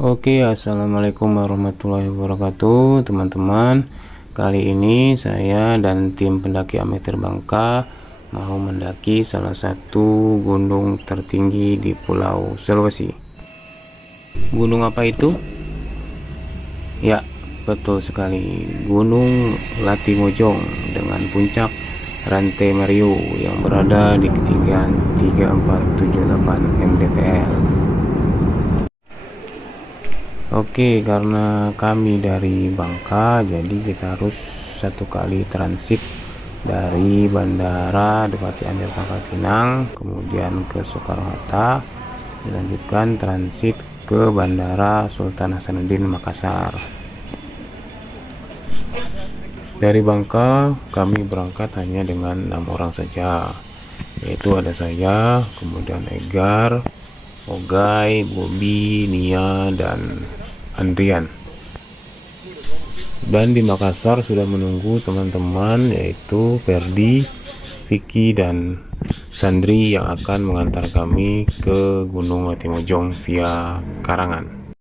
Oke, assalamualaikum warahmatullahi wabarakatuh, teman-teman. Kali ini saya dan tim pendaki amatir Bangka mau mendaki salah satu gunung tertinggi di Pulau Sulawesi. Gunung apa itu? Ya, betul sekali, Gunung Latimojong dengan puncak Rantai Mario yang berada di ketinggian 3478 mdpl. Oke, karena kami dari Bangka, jadi kita harus satu kali transit dari Bandara Depati Amir Pangkal Pinang, kemudian ke Soekarno-Hatta, dilanjutkan transit ke Bandara Sultan Hasanuddin Makassar. Dari Bangka, kami berangkat hanya dengan 6 orang saja, yaitu ada saya, kemudian Egar, Ogai, Bobi, Nia, dan Andrian. Dan di Makassar sudah menunggu teman-teman, yaitu Ferdi, Vicky, dan Sandri yang akan mengantar kami ke Gunung Latimojong via Karangan.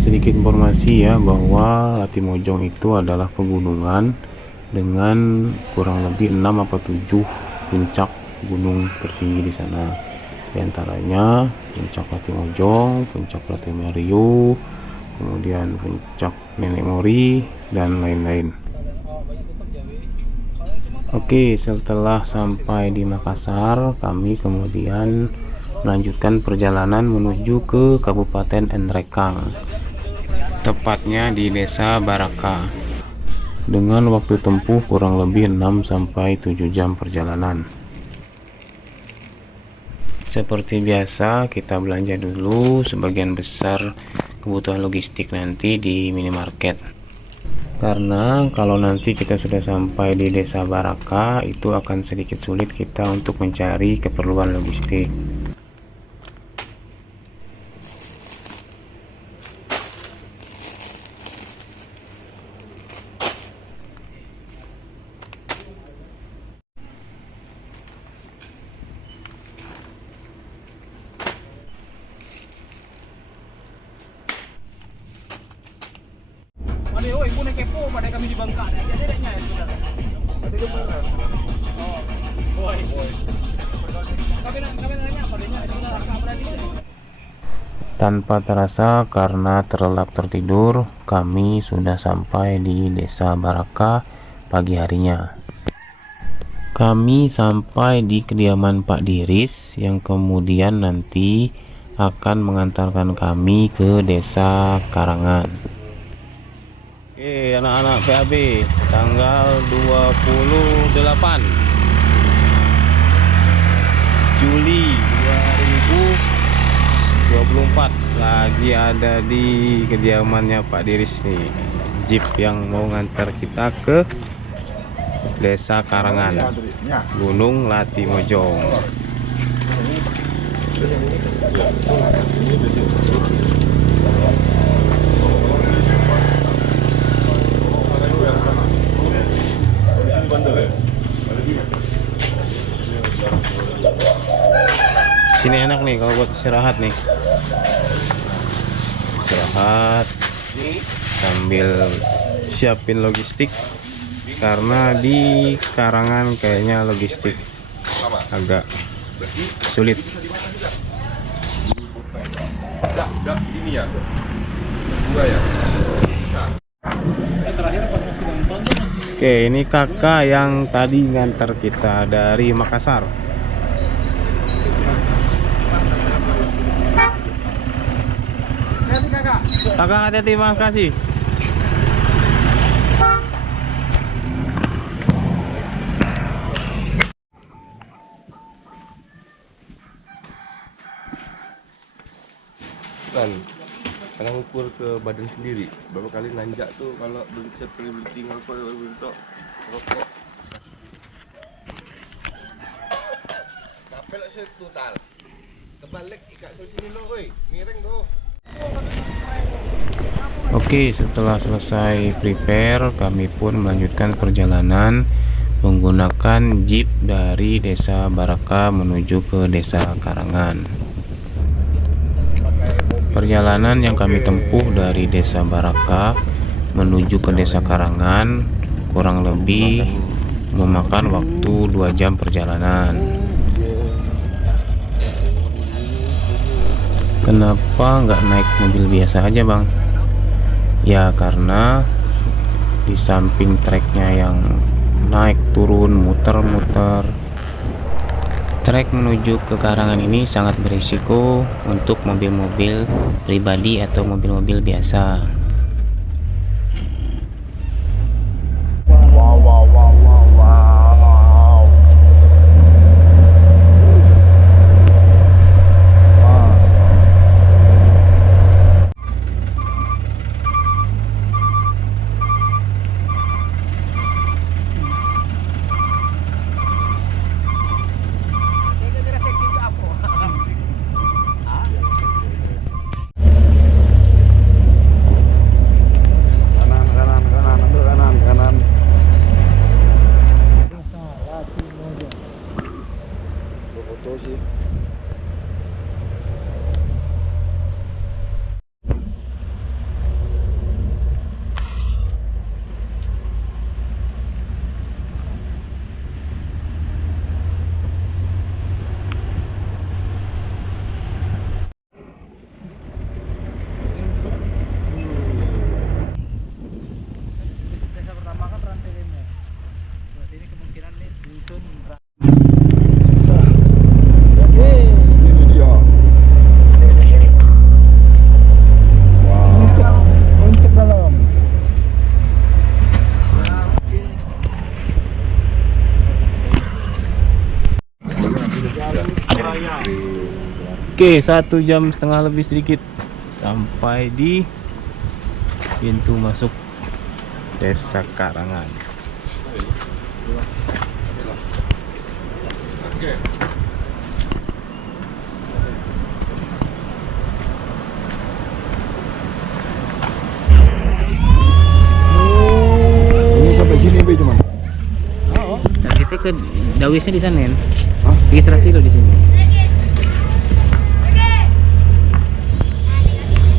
Sedikit informasi ya, bahwa Latimojong itu adalah pegunungan dengan kurang lebih 6 atau 7 puncak gunung tertinggi di sana. Di antaranya puncak Latimojong, puncak Rantai Mario, kemudian puncak Nenek Mori, dan lain-lain. Oke, setelah sampai di Makassar, kami kemudian melanjutkan perjalanan menuju ke Kabupaten Nrekang, tepatnya di Desa Baraka, dengan waktu tempuh kurang lebih 6-7 jam perjalanan. Seperti biasa, kita belanja dulu sebagian besar kebutuhan logistik nanti di minimarket, karena kalau nanti kita sudah sampai di Desa Baraka, itu akan sedikit sulit kita untuk mencari keperluan logistik. Oi, ibu nak kepo pada kami di Bangka. Ada adanya ya sebenarnya. Ada ke mana? Oh. Oi. Kami nanya apa dia? Ada rakam berarti. Tanpa terasa karena terlelap tertidur, kami sudah sampai di Desa Baraka pagi harinya. Kami sampai di kediaman Pak Diris yang kemudian nanti akan mengantarkan kami ke Desa Karangan. Oke, anak-anak PAB, tanggal 28 Juli 2024 lagi ada di kediamannya Pak Diris nih, jeep yang mau ngantar kita ke Desa Karangan, Gunung Latimojong. Sini enak nih kalau buat istirahat nih, istirahat sambil siapin logistik, karena di Karangan kayaknya logistik agak sulit. Oke, ini kakak yang tadi ngantar kita dari Makassar. Kakak hati-hati, terima kasih. Kadang ukur ke badan sendiri. Berapa kali nanjak tuh kalau berhenti ngapa bentuk rokok. Kapel total. Kebalik ikat sini lo, oi. Miring tuh. Oke, setelah selesai prepare, kami pun melanjutkan perjalanan menggunakan jeep dari Desa Baraka menuju ke Desa Karangan. Perjalanan yang kami tempuh dari Desa Baraka menuju ke Desa Karangan kurang lebih memakan waktu 2 jam perjalanan. Kenapa nggak naik mobil biasa aja bang? Ya karena di samping treknya yang naik turun muter-muter, trek menuju ke Karangan ini sangat berisiko untuk mobil-mobil pribadi atau mobil-mobil biasa. Desa pertama kan rantai lima. Berarti ini kemungkinan nih dusun. Ini dia. Untuk dalam. Oke, 1,5 jam lebih sedikit sampai di pintu masuk Desa Karangan. Ini sampai sini be cuman. Oh, Dan kita ke Dawisnya di sana, Hah? registrasi lo di sini.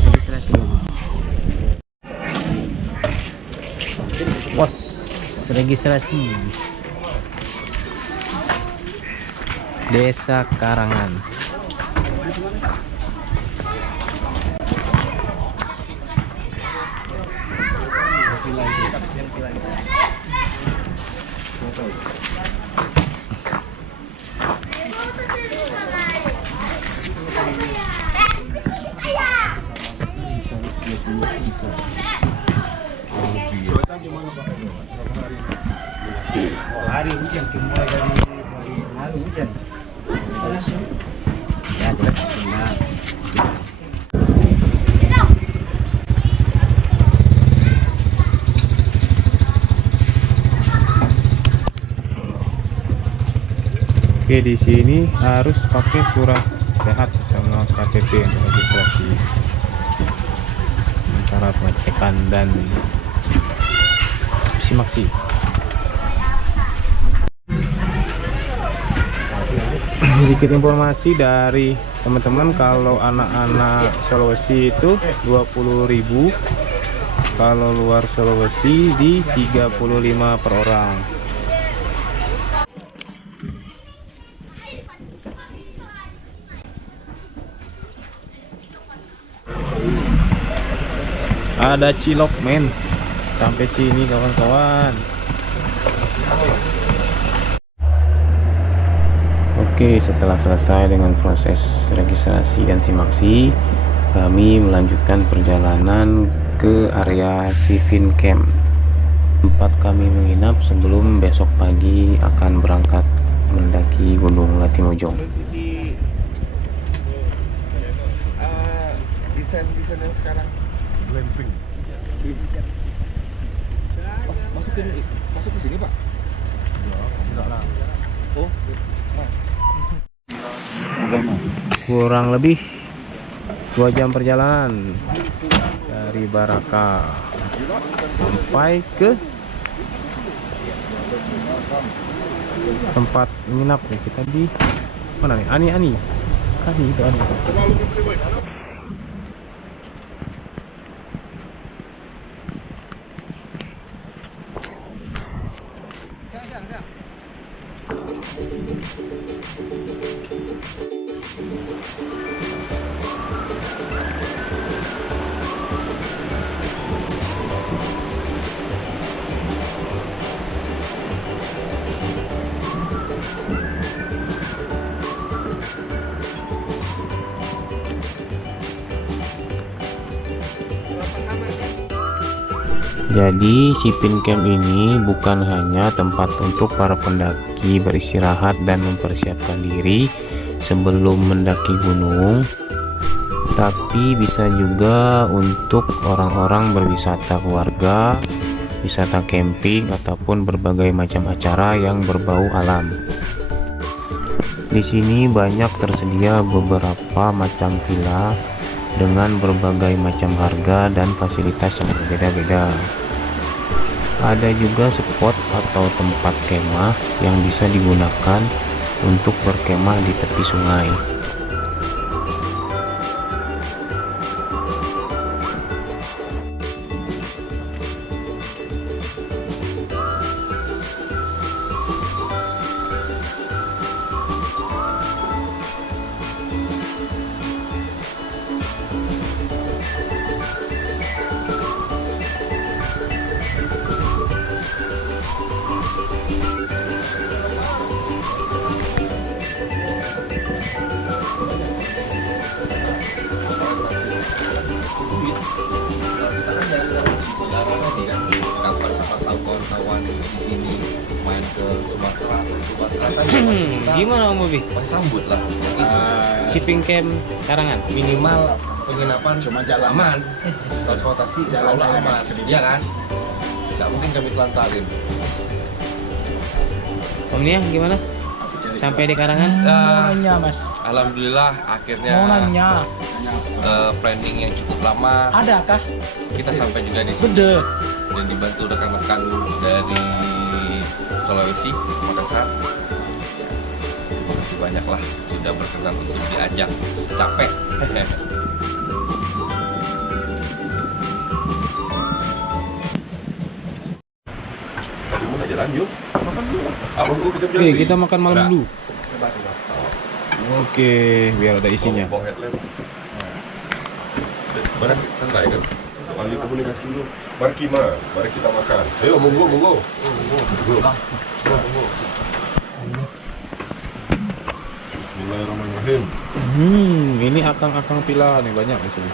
Registrasi lo. Pos registrasi Desa Karangan. hari hujan dimulai dari hari hujan. Ya, jelas benar. Oke, di sini harus pakai surat sehat sama KTP untuk registrasi. Antara pengecekan dan simaksi. Sedikit informasi dari teman-teman, kalau anak-anak Sulawesi itu 20.000, kalau luar Sulawesi di 35 per orang. Ada cilok men sampai sini kawan-kawan. Oke, setelah selesai dengan proses registrasi dan simaksi, kami melanjutkan perjalanan ke area Sivin Camp, tempat kami menginap sebelum besok pagi akan berangkat mendaki Gunung Latimojong. Desain yang sekarang glamping. Masuk ke sini pak? Enggak lah. Oh, Kurang lebih 2 jam perjalanan dari Baraka sampai ke tempat menginap nih. Kita di mana nih? Ani itu Ani. Jadi Sipin Camp ini bukan hanya tempat untuk para pendaki beristirahat dan mempersiapkan diri sebelum mendaki gunung, tapi bisa juga untuk orang-orang berwisata keluarga, wisata camping, ataupun berbagai macam acara yang berbau alam. Di sini banyak tersedia beberapa macam villa dengan berbagai macam harga dan fasilitas yang berbeda-beda. Ada juga spot atau tempat kemah yang bisa digunakan untuk berkemah di tepi sungai. Kawan-kawan di sini main ke Sumatera Gimana Om Bobi? sambut lah. Sipin Camp Karangan. Minimal penginapan cuma jalan aman, transportasi jalan aman, ya kan? Nggak mungkin kami telantarin. Om Nia gimana? Sampai di Karangan? Nanya Mas, Alhamdulillah akhirnya mau nanya, planning yang cukup lama adakah kita sampai juga di sini gede? dan dibantu rekan-rekan dari Sulawesi, Makassar. Masih banyak lah sudah berkenan untuk diajak. Capek. Kita jalan yuk. Makan dulu. Oke, kita makan malam dulu. Oke, biar ada isinya. Barang santai kan? Mari komunikasi dulu. Mari kita makan. Ayo, monggo. Bismillahirrahmanirrahim. Ini akang-akang pila nih banyak di sini.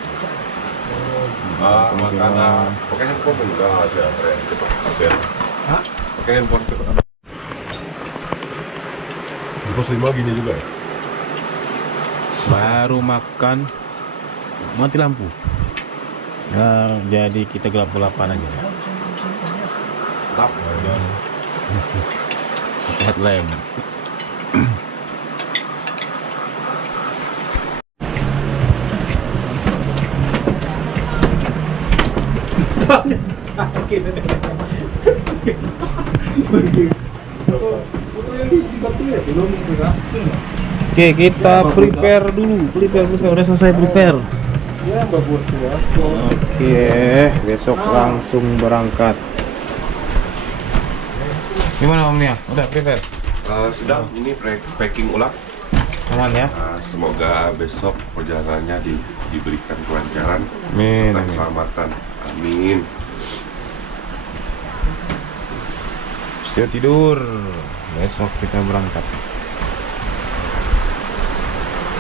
Makanan. Pakai handphone enggak ada tren cepat update. Hah? Pakai handphone cepat update. Di pos 5 gini juga ya? Baru makan mati lampu. Ya, jadi kita gelap-gelapan aja. Tap. Headlamp. Oke, kita prepare dulu. Prepare. Udah selesai prepare. Ya bagus ya. Oke, besok langsung berangkat. Gimana Om Nia? Udah prepare? Sedang ini packing ulang. Aman ya? Semoga besok perjalanannya diberikan kelancaran Amin. serta keselamatan. Amin. Siap tidur. Besok kita berangkat.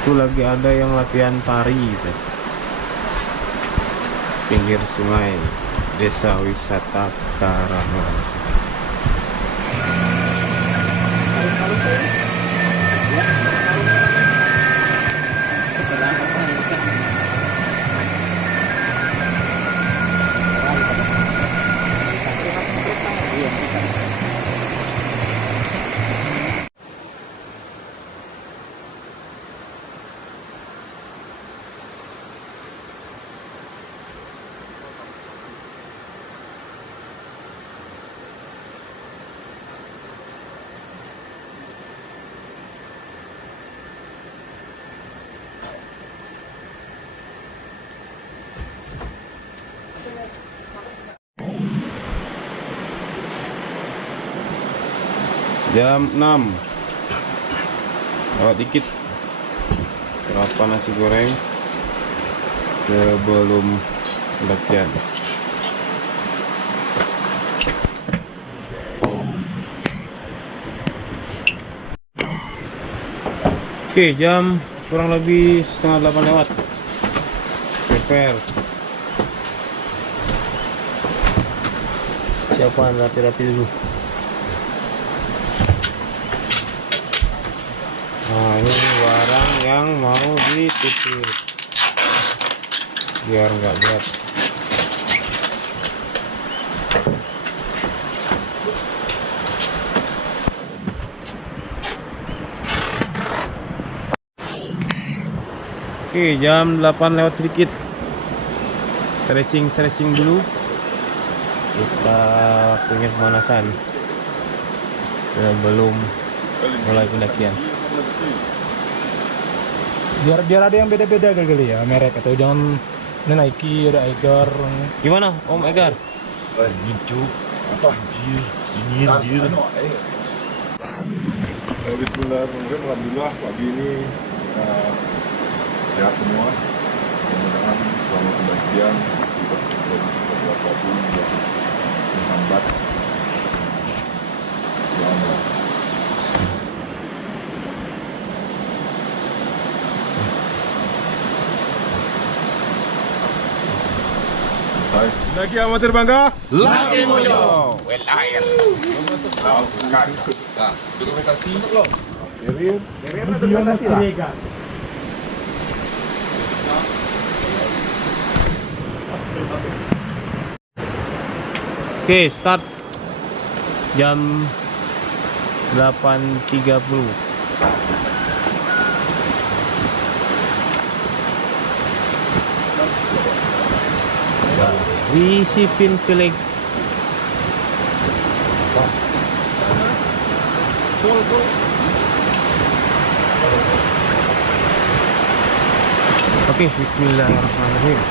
Itu lagi ada yang latihan tari gitu. Pinggir sungai, desa wisata Karangan. Jam 6 lewat dikit. Sarapan nasi goreng sebelum latihan. Oke, jam kurang lebih setengah 8 lewat. Prepare. Siapaan rapi-rapi dulu. Nah, ini barang yang mau dititip biar nggak berat. Oke, jam 8 lewat sedikit. Stretching dulu. Kita waktunya pemanasan sebelum mulai pendakian. Biar ada yang beda-beda kali ya merek, atau jangan ini Nike, ada Eiger. Gimana Om Egar? Gitu. Apa? Ini anjir. Bismillahirrahmanirrahim. Alhamdulillah pagi ini sehat semua. Mudah-mudahan selama pendakian tidak terjadi apapun yang menghambat. Selamat. Lagi amatir bangga. Lagi Mojong. Well air. Nah, dokumentasi. Kirim. Dokumentasi lah. Oke, start jam 8.30. Disiplin pilih. Oke, bismillahirrahmanirrahim.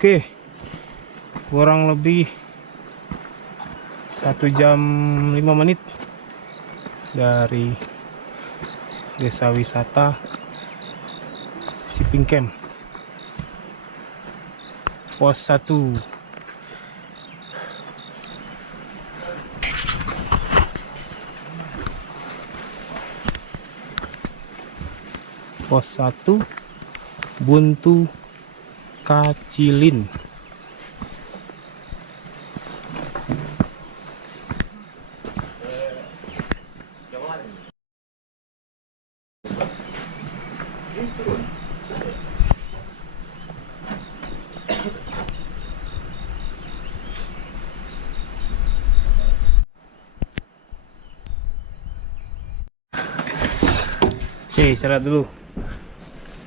Oke, kurang lebih 1 jam 5 menit dari desa wisata Siping Camp pos 1. Pos 1 Buntu Kacilin. Oke, istirahat dulu.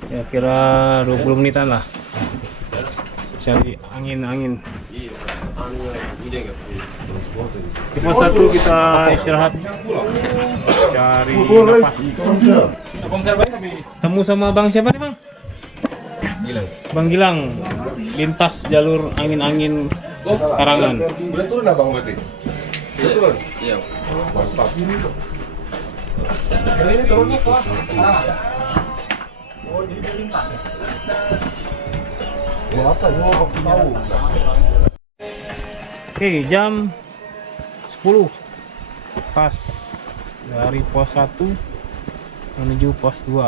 Ya kira 20 menitan lah. Cari angin-angin. Iya, anu ini enggak. Di pos 1 kita istirahat, cari napas. Temu sama Bang siapa nih Bang? Gilang. Bang Gilang, lintas jalur angin-angin Karangan. Udah turun abang berarti? Udah turun? Iya. Mantap. Ini turunnya ke Karangan. Oh, jadi dia lintas ya? Mau apa? Mau tahu. Oke, jam 10 pas dari pos 1 menuju pos 2.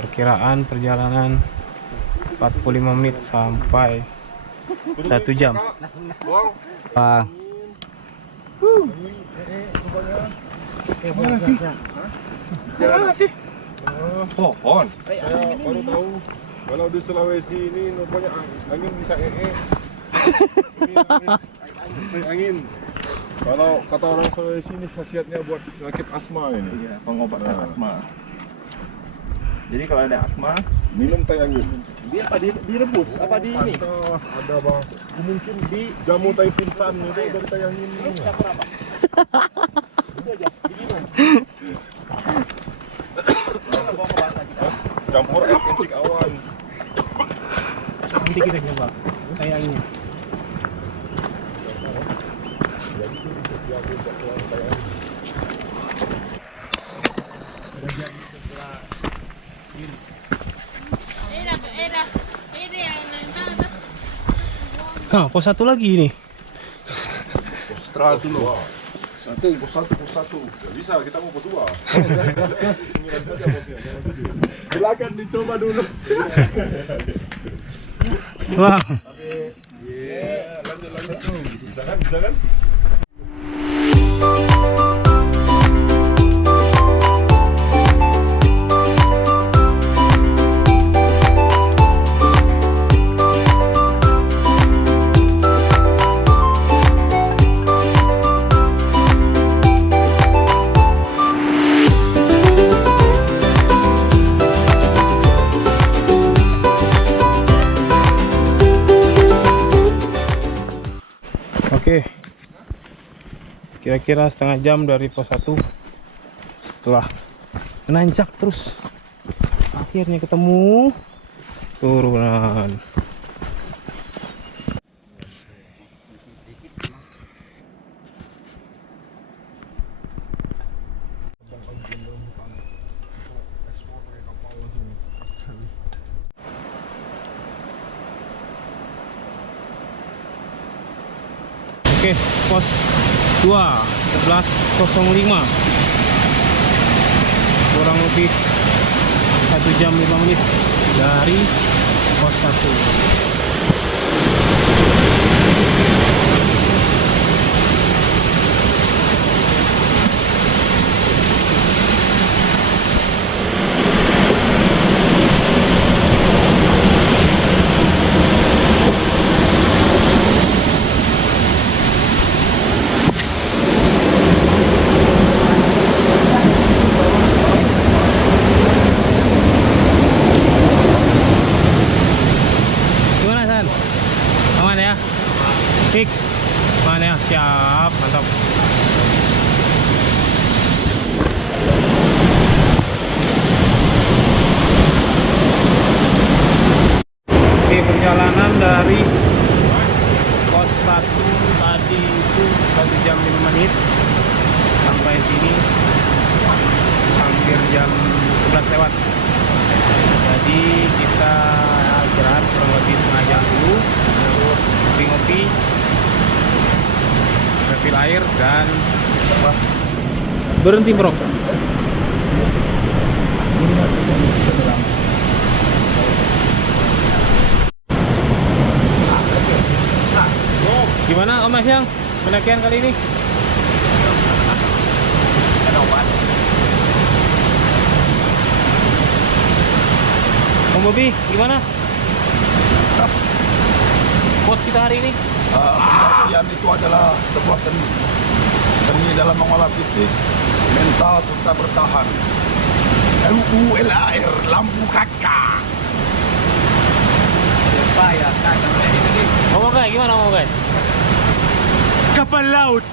Perkiraan perjalanan 45 menit sampai 1 jam. Mana sih? Pohon. Saya baru tahu kalau di Sulawesi ini rupanya angin bisa angin. Kalau kata orang Sulawesi ini khasiatnya buat sakit asma ini. Iya, pengobatan asma. Jadi kalau ada asma, Minum teh angin. dia apa direbus? Apa di ini? Pantas ada bang. Mungkin di jamu tai pingsan itu dari teh angin. Campur apa? Itu aja, diminum. Kita bawa ke bahasa kita. Campur es kencing awan. Nanti kita coba kayaknya. Nah, pos 1 lagi nih. Setelah dulu. Pos satu. Gak bisa, kita mau pos 2. Silakan dicoba dulu. Wah. Lanjut. Bisa kan? Oke, kira-kira setengah jam dari pos 1 setelah menanjak terus akhirnya ketemu turunan. Oke, pos 2 11.05, kurang lebih 1 jam 5 menit dari pos 1. Pik, mana ya? Siap, mantap. Oke, perjalanan dari pos 1 tadi itu 1 jam 5 menit sampai sini hampir jam 11 lewat. Jadi kita istirahat kurang lebih setengah jam dulu, ngopi-ngopi, refill air, dan berhenti merokok. Gimana Om Mas yang pendakian kali ini? Om Bobi, gimana? Quotes kita hari ini? Pendakian itu adalah sebuah seni. Seni dalam mengolah fisik, mental, serta bertahan. LULAR, lampu kakak. Om Ogai, gimana Om Ogai? Kapal laut.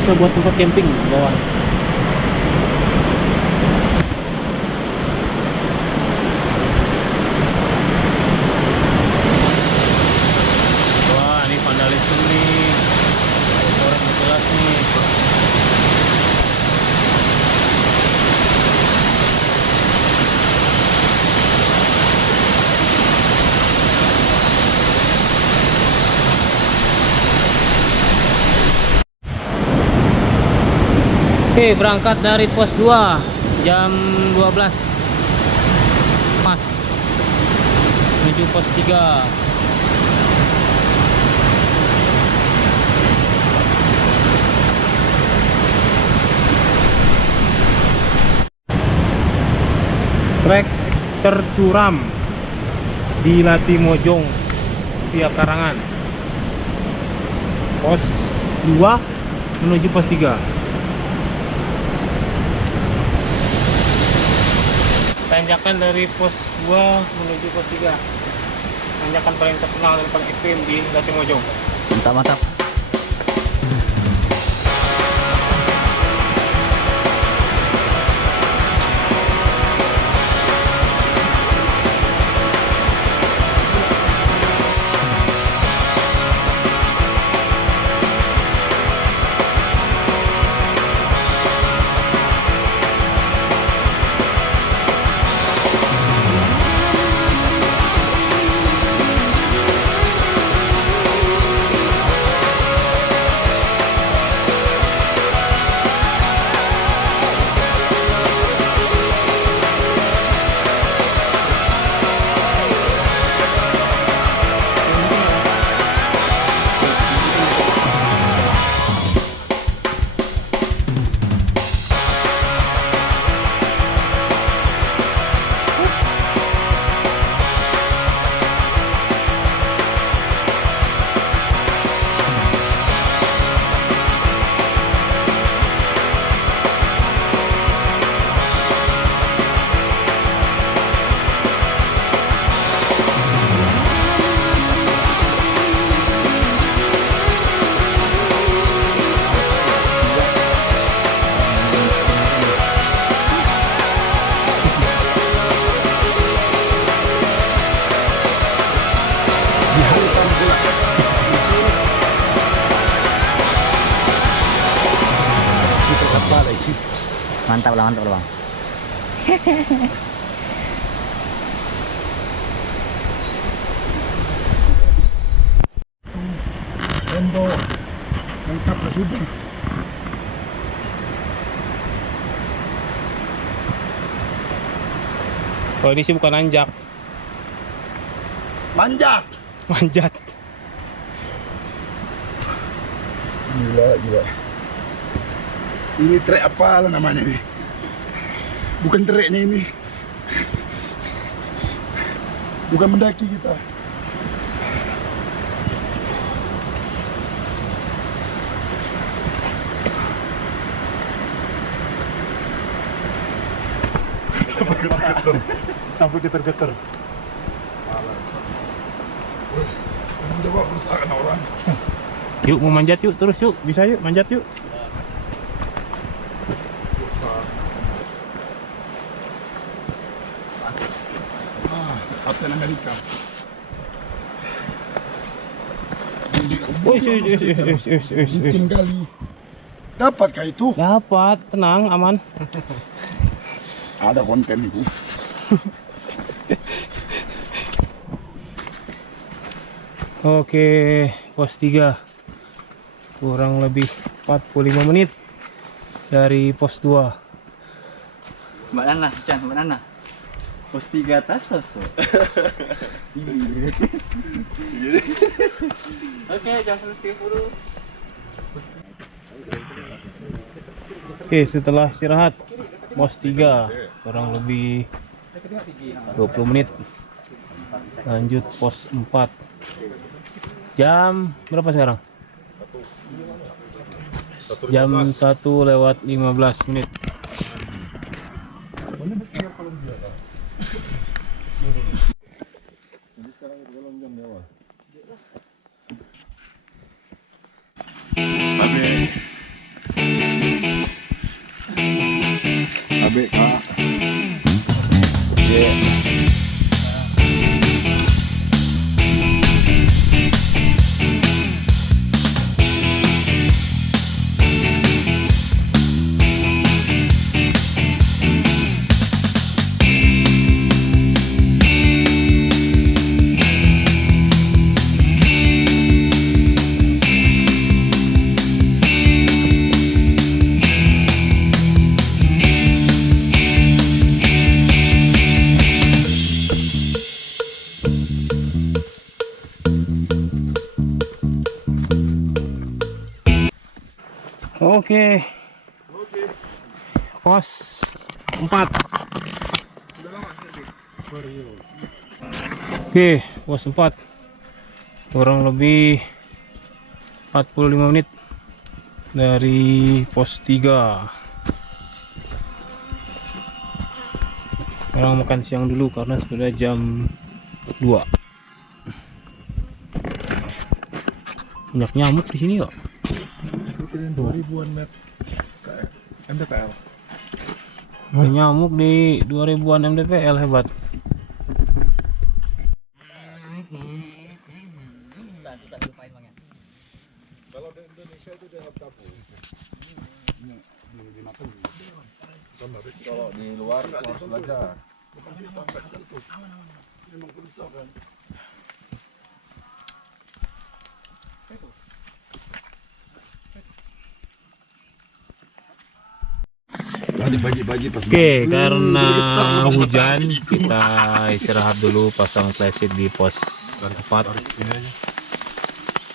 Bisa buat tempat camping bawah. Wah, ini vandalisme nih. Orang jelas nih. Oke, berangkat dari pos 2 jam 12 pas menuju pos 3. Trek tercuram di Latimojong via Karangan. Pos 2 menuju pos 3. Tanjakan dari pos 2 menuju pos 3. Tanjakan paling terkenal dan paling ekstrim di Latimojong. Mantap. Mantap lah bang. Untuk lengkap sudah. Kalau ini sih bukan nanjak, Manjat. manjat. Gila. Ini trek apa lah namanya ini? Bukan treknya ini. Bukan mendaki kita. Sampai getar-getar. Coba berusaha kan orang. Yuk mau manjat yuk, terus yuk, bisa yuk manjat yuk. Kapten Amerika. Mungkin kali. Dapatkah itu? Dapat, tenang, aman. Ada konten itu. Oke, pos 3 kurang lebih 45 menit dari pos 2. Mbak Nana. Pos 3 atas sosok. Oke, jam 10.30. Oke, setelah istirahat pos 3 kurang lebih 20 menit Lanjut pos 4. Jam berapa sekarang? Jam 1:15. Abe kak. Oke. Pos 4. Oke, pos 4. Kurang lebih 45 menit dari pos 3. Sekarang makan siang dulu karena sudah jam 2. Banyak nyamuk di sini kok. 2000-an MDPL. Ada nyamuk di 2000-an MDPL, hebat. Kalau di Indonesia itu dia kapu. Kalau di luar harus belajar. Memang bisa kan. Dibagi-bagi pas. Oke, karena hujan kita istirahat dulu, pasang flashlight di pos 4.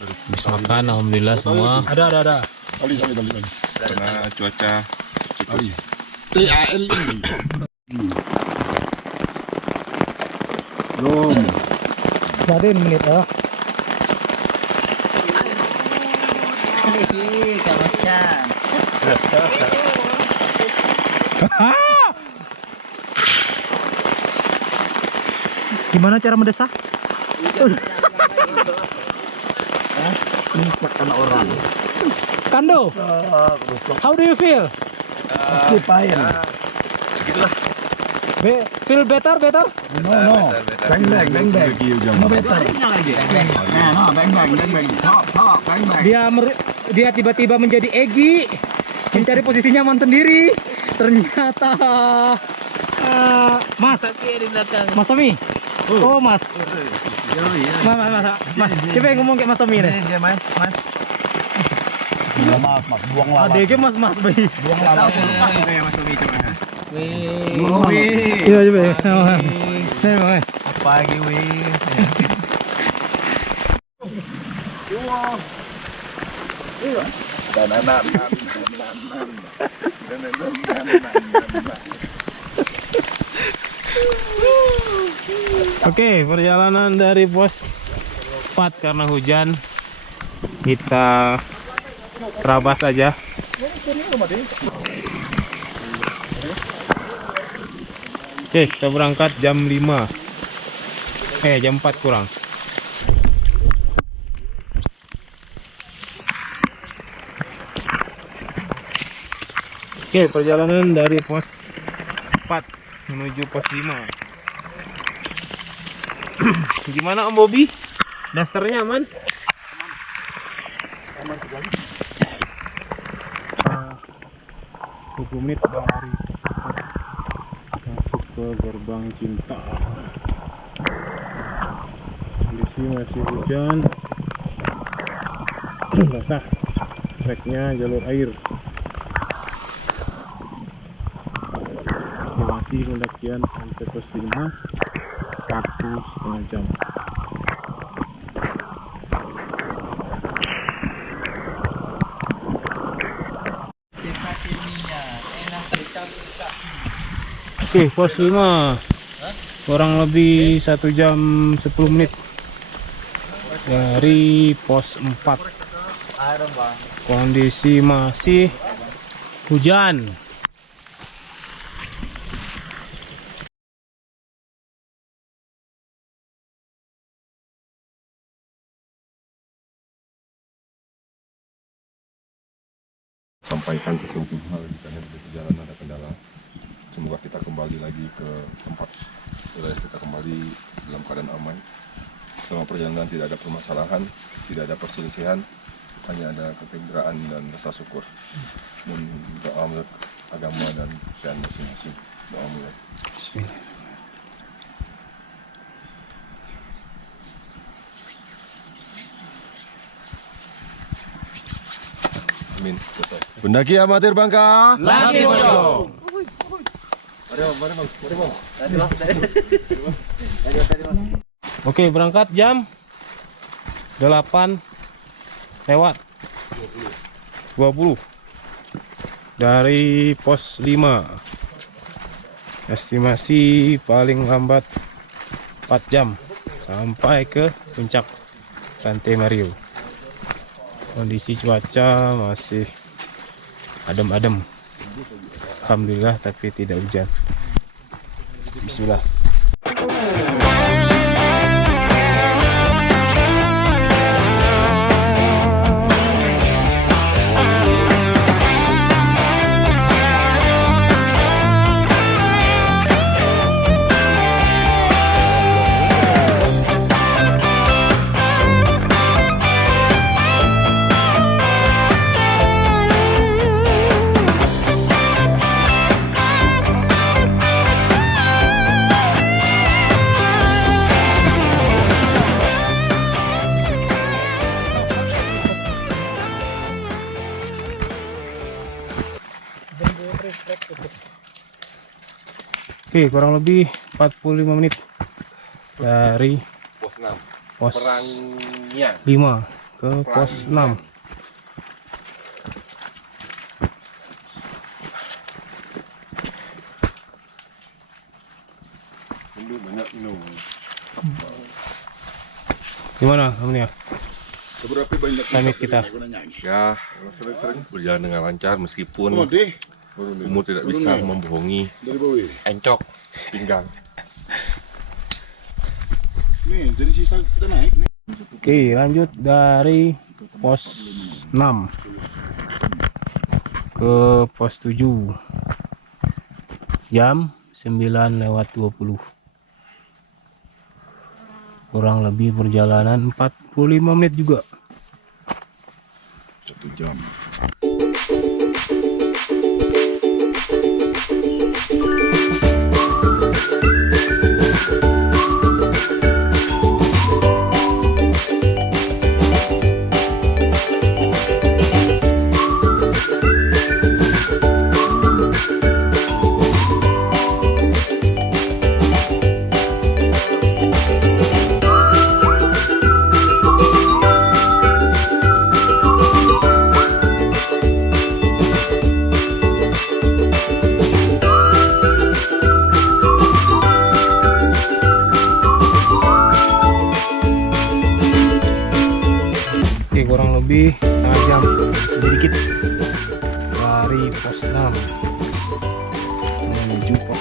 Habis makan, alhamdulillah semua. Ada. Ali. Karena cuaca Ali. TAL. Belum. Tadi menit ya. Gimana cara mendesak? Ini karena orang. Kando, how do you feel? Kipain. Feel better? No. Bang. No better. No, bang. Top, bang. Dia tiba-tiba menjadi Egi, mencari posisi nyaman sendiri. Ternyata Mas Tommy. Oh Mas. Mas. Coba yang ngomong kayak Mas Tommy deh. Ya Mas. Ya Mas, buang lala. Adeknya Mas bayi. Buang lala. Kayak Mas Tommy coba. Iya coba ya. Apa lagi wih? Oke, perjalanan dari pos 4 karena hujan kita terabas aja. Oke, kita berangkat jam 5. Jam 4 kurang. Oke, perjalanan dari pos 4 menuju pos 5. Gimana Om Bobi? Dasternya aman? Aman sekali. 20 menit dari masuk ke gerbang cinta. Kondisi masih hujan. Basah. Treknya jalur air. Masih pendakian sampai pos 5. 1,5 jam. Oke, pos 5. kurang lebih 1 jam 10 menit dari pos 4. Kondisi masih hujan. Sampaikan sesuatu hal jika di perjalanan ada kendala. Semoga kita kembali lagi ke tempat wilayah kita kembali dalam keadaan aman. Selama perjalanan tidak ada permasalahan, tidak ada perselisihan, hanya ada kegembiraan dan rasa syukur. Dan doa menurut agama dan kepercayaan masing-masing. Doa mulai. Bismillah. Amin. Selesai. Pendaki amatir Bangka. Lagi Mojong. Mari bang. Oke, berangkat jam 8 lewat 20 dari pos 5. Estimasi paling lambat 4 jam sampai ke puncak Rantai Mario. Kondisi cuaca masih adem-adem, alhamdulillah, tapi tidak hujan. Bismillah. Oke, kurang lebih 45 menit dari Pos 6. pos Perangnya. 5 ke pos 6. Ini banyak minum. Gimana kamu ya? Seberapa banyak Summit kita. Ya, sering-sering berjalan dengan lancar meskipun umur tidak bisa membohongi Dari bawah. encok pinggang. Nih, jadi kita naik nih. Oke, lanjut dari pos 6 ke pos 7. Jam 9 lewat 20. Kurang lebih perjalanan 45 menit juga. 1 jam. Kurang lebih setengah jam sedikit dari pos 6 menuju pos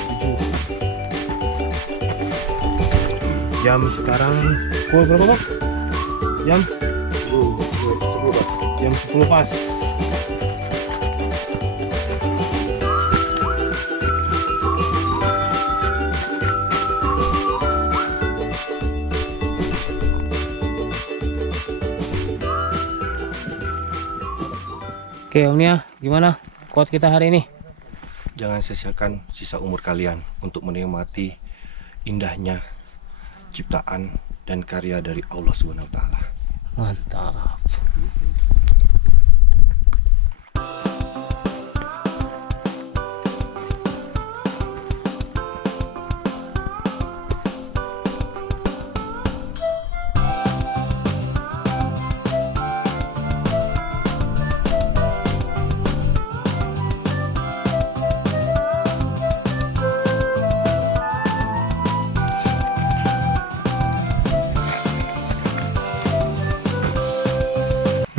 7. Jam sekarang pukul berapa, Bang? Jam 10 pas. Oke, Om Nia, gimana quote kita hari ini? Jangan sia-siakan sisa umur kalian untuk menikmati indahnya ciptaan dan karya dari Allah Subhanahu wa taala. Mantap.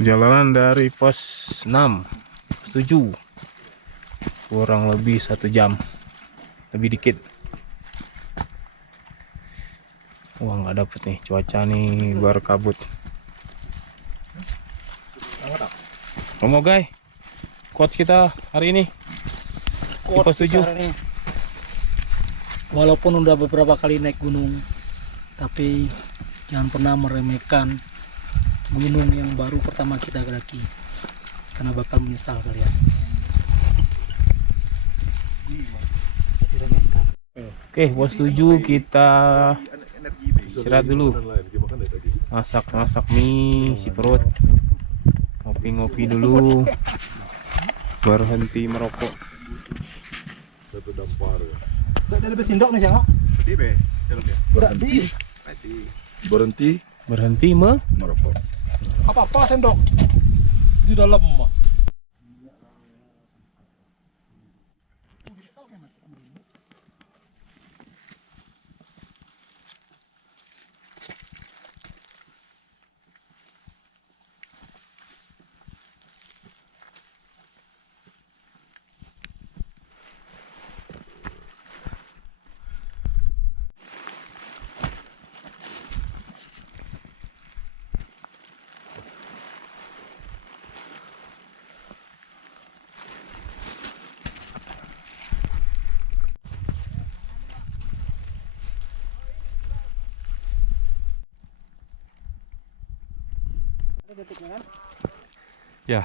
Perjalanan dari pos 6, pos 7 kurang lebih 1 jam, lebih dikit. Wah, nggak dapet nih, cuaca nih berkabut. Ngomong guys, quotes kita hari ini di pos 7. Walaupun udah beberapa kali naik gunung, tapi jangan pernah meremehkan gunung yang baru pertama kita daki, karena bakal menyesal kalian. Diremehkan. Oke, pos 7 kita istirahat dulu. Masak mie, isi perut. Ngopi-ngopi dulu. Berhenti merokok. Udah lebih sindok nih jangan. Berhenti merokok. Apa sendok di dalam mah. ya.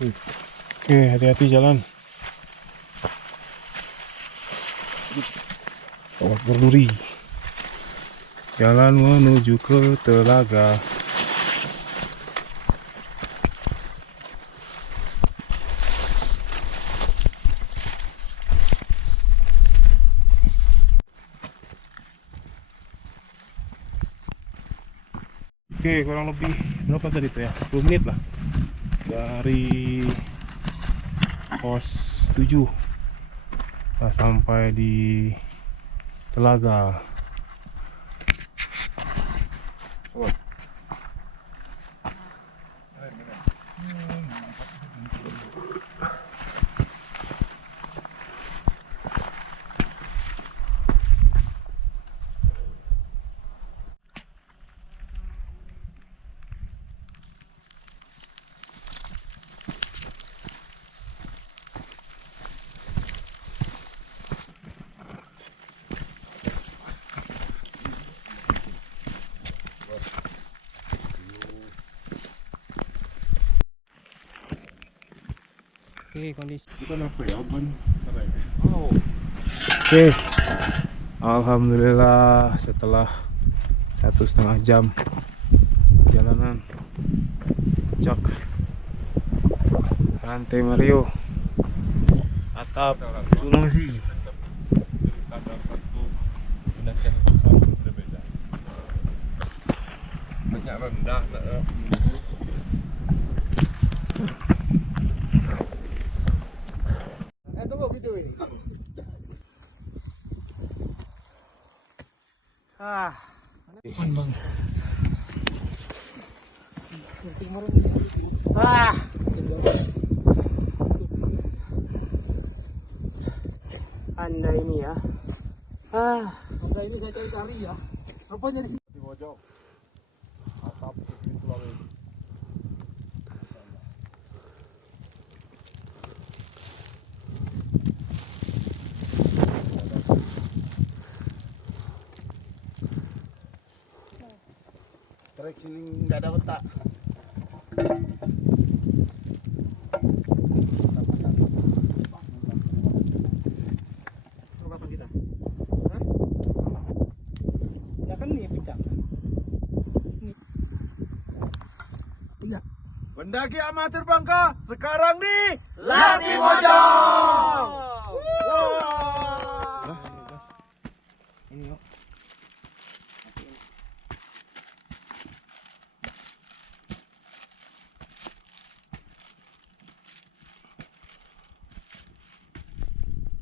Oke, hati-hati jalan. Kawat berduri. Jalan menuju ke telaga. Oke, kurang lebih berapa tadi tuh ya? 10 menit lah dari pos 7 kita sampai di telaga. Oke, kondisi Bukan apa ya, ban. Oke, alhamdulillah setelah 1,5 jam perjalanan puncak Rantai Mario atap Sulawesi. Banyak rendah. Tunggu video ini. Bang. Anda ini ya. Anda ini saya cari ya. Rupanya di sini. Di pojok. Atap Putri Sulawesi. Trek sini nggak ada otak. Kapan kita? Hah? Ya kan nih puncak. Nih. Iya. Pendaki amatir Bangka sekarang di Latimojong.